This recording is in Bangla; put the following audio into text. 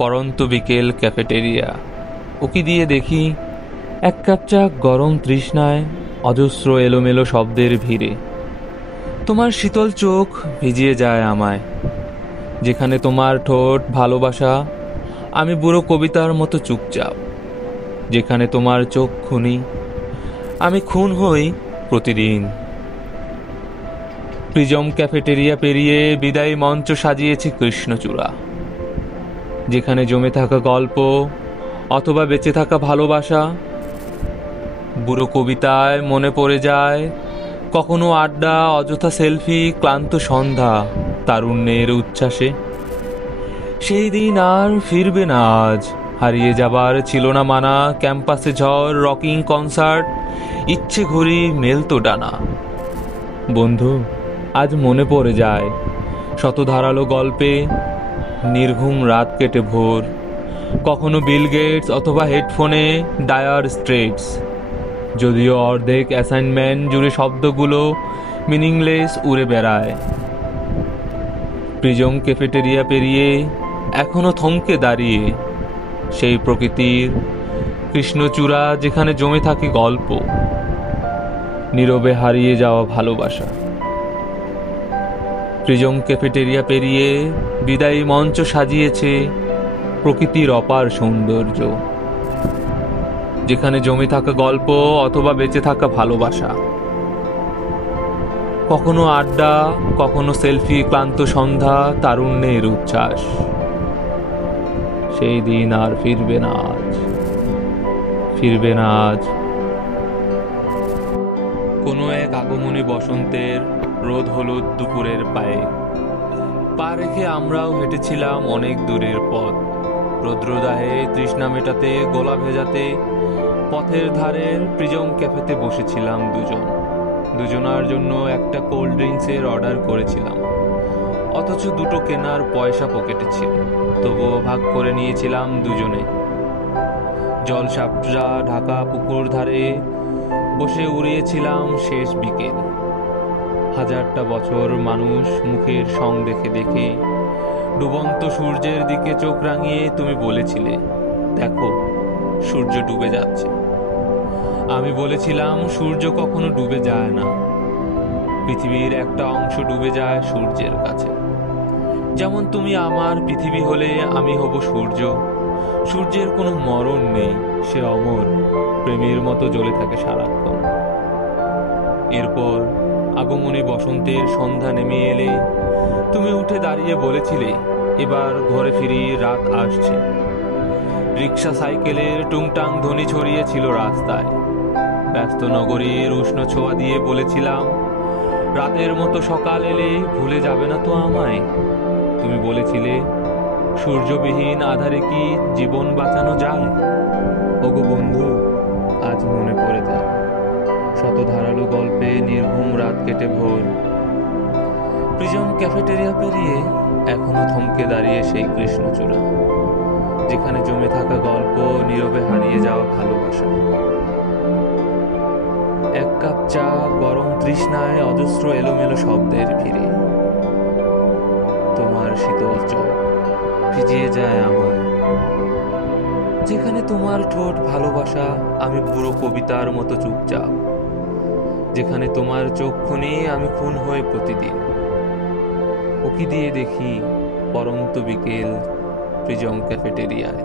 পরন্ত বিকেল ক্যাফেটেরিয়া। উকি দিয়ে দেখি এক কাপ চা গরম তৃষ্ণায়, অজস্র এলোমেলো শব্দের ভিড়ে। তোমার শীতল চোখ ভিজিয়ে যায় আমায়। যেখানে তোমার ঠোঁট ভালোবাসা, আমি বুড়ো কবিতার মতো চুপচাপ। যেখানে তোমার চোখ খুনি, আমি খুন হই প্রতিদিন। প্রিজম ক্যাফেটেরিয়া পেরিয়ে বিদায়ী মঞ্চ সাজিয়েছে কৃষ্ণচূড়া। যেখানে জমে থাকা গল্প অথবা বেঁচে থাকা ভালোবাসা, বুড়ো কবিতায় মনে পড়ে যায় কখনো আড্ডা, অযথা সেলফি, ক্লান্ত সন্ধ্যা, তারুণ্যের উচ্ছ্বাসে। সেই দিন আর ফিরবে না আজ। হারিয়ে যাবার ছিল না মানা, ক্যাম্পাসে ঝড়, রকিং কনসার্ট, ইচ্ছে ঘড়ি মেলতো ডানা। বন্ধু, আজ মনে পড়ে যায় শত ধারালো গল্পে, নির্ঘুম রাত কেটে ভোর, কখনো বিল গেটস অথবা হেডফোনে ডায়ার স্ট্রেটস। যদিও অর্ধেক অ্যাসাইনমেন্ট জুড়ে শব্দগুলো মিনিংলেস উড়ে বেড়ায়। প্রিজম ক্যাফেটেরিয়া পেরিয়ে এখনো থমকে দাঁড়িয়ে সেই প্রকৃতির কৃষ্ণচূড়া, যেখানে জমে থাকে গল্প, নীরবে হারিয়ে যাওয়া ভালোবাসা। প্রিজম ক্যাফেটেরিয়া পেরিয়ে বিদায়ী মঞ্চ সাজিয়েছে প্রকৃতির অপার সৌন্দর্য। যেখানে জমে থাকা গল্প অথবা বেঁচে থাকা ভালোবাসা, কখনো আড্ডা, কখনো সেলফি, ক্লান্ত সন্ধ্যা, তারুণ্যের উচ্ছ্বাস। সেই দিন আর ফিরবে না আজ, ফিরবে না আজ। কোনো এক আগমনী বসন্তের রোদ হলুদ দুপুরের পায়ে পা রেখে আমরাও হেঁটেছিলাম অনেক দূরের পথ। রৌদ্রদাহে তৃষ্ণা মেটাতে, গোলা ভেজাতে পথের ধারের প্রিজম ক্যাফেতে বসেছিলাম দুজনার জন্য একটা কোল্ড ড্রিঙ্কসের অর্ডার করেছিলাম, অথচ দুটো কেনার পয়সা পকেটে ছিল। তবুও ভাগ করে নিয়েছিলাম দুজনে। জলসাপটা ঢাকা পুকুর ধারে বসে উড়িয়েছিলাম শেষ বিকেল। হাজারটা বছর মানুষ মুখের সং দেখে দেখে ডুবন্ত সূর্যের দিকে চোখ রাঙিয়ে তুমি বলেছিলে, দেখো সূর্য ডুবে যাচ্ছে। আমি বলেছিলাম, সূর্য কখনো ডুবে যায় না। পৃথিবীর একটা অংশ ডুবে যায় সূর্যের কাছে। যেমন তুমি আমার পৃথিবী হলে আমি হব সূর্য। সূর্যের কোনো মরণ নেই, সে অমর, প্রেমের মতো জ্বলে থাকে সারাক্ষণ। এরপর আগমনী বসন্তের সন্ধ্যা নেমে এলে তুমি উঠে দাঁড়িয়ে বলেছিলে, এবার ঘরে ফিরি, রাত আসছে। রিক্সা সাইকেলের টুংটাং ধ্বনি ছড়িয়েছিল রাস্তায়। ব্যস্ত নগরীর উষ্ণ ছোঁয়া দিয়ে বলেছিলাম, রাতের মতো সকাল এলে ভুলে যাবে না তো আমায়। তুমি বলেছিলে, সূর্যবিহীন আধারে কি জীবন বাঁচানো যায়। ওগো বন্ধু, আজ মনে পড়ে যায় শত ধারালো গল্পে, নির্ঘুম রাত কেটে ভোর। প্রিজম ক্যাফেটেরিয়া পেরিয়ে এখনো থমকে দাঁড়িয়ে সেই কৃষ্ণচূড়া, যেখানে জমে থাকা গল্প, নীরবে হারিয়ে যাওয়া ভালোবাসা। এক কাপ চা গরম তৃষ্ণায়, অজস্র এলোমেলো শব্দের ভিড়ে। তোমার শীতল চোখ ভিজিয়ে যায় আমায়। যেখানে তোমার ঠোঁট ভালোবাসা, আমি বুড়ো কবিতার মতো চুপচাপ। যেখানে তোমার চোখ খুনি, আমি খুন হয়ে প্রতিদিন। উকি দিয়ে দেখি পরন্ত বিকেল প্রিজম ক্যাফেটেরিয়ায়।